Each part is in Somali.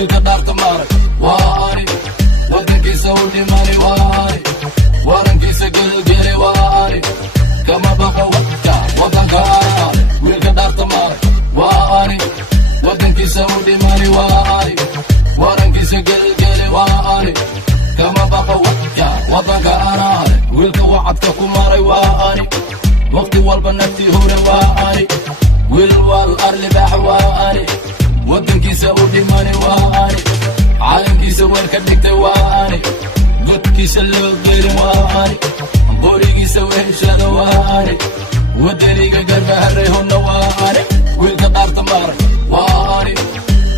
wiilka dhaarta maarag waa ani wadankiisa u dhimani waa ani warankiisa gelgeli waa ani kama baqa wadka wadanka ani wiilka dhaarta maarag waa ani wadankiisa u dhimani waa ani warankiisa gelgeli waa ani kama baqa wadka wadanka ani wiilka wacadka ku maray waa ani waqti walba naftii hore waa ani wiil wal arlibaax waa ani wadankiisa u dhimani waa ani caalamkiisa weelka dhigtay waa ani godkiisa loo geelin waa ani boorigiisa weheshada waa ani wadaniga garbaharay honna waa ani wiilka dhaarta maarag waa ani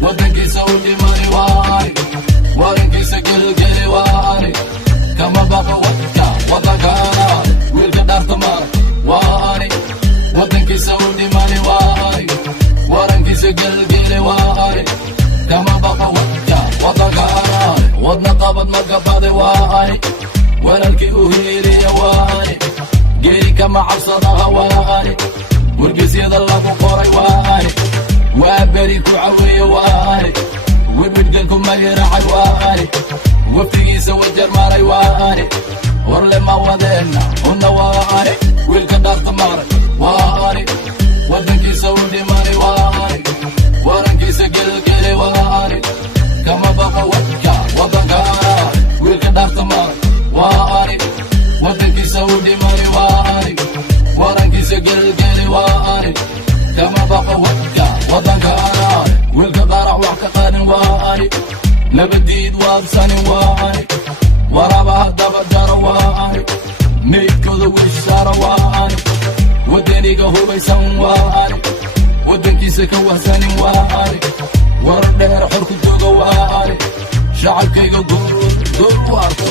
wadankiisa u dhimani waa ani warankiisa gelgeli waa ani kama baqa wadka wadanka ani wiilka dhaarta maarag waa ani wadankiisa u dhimani waa ani warankiisa gelgeli waa ani kama baqa wadka wadanka ani wadna qabad magabade waa ani walaalkii u hiiriya waa ani geeri kama cabsadaha waa ani wargeysyada lagu qoray waa ani waa beri ku caweeye waa ani wirwidganku magiracay waa ani waftigiisa wajar maray waa ani warle ma wadeenna una waa ani wiilka dhaarta maarag waa ani wadankiisa u dhimani waa ani warankiisa gelgeli waa ani kama baqa wadka wadanka ani wiilka dhaarta maarag waa ani wadankiisa u dhimani waa ani warankiisa gelgeli waa ani kama baqa wadka wadanka ani wiilka qarax wax ka qaadin waa ani nabadiid waabsanin waa ani warabaha dabadara waa ani meydkooda wiishaara waa ani wadaniga hubaysan waa ani wadankiisa ka wahsanin waa ani war dheer xor ku jooga waa ani shacabkayga goor waarto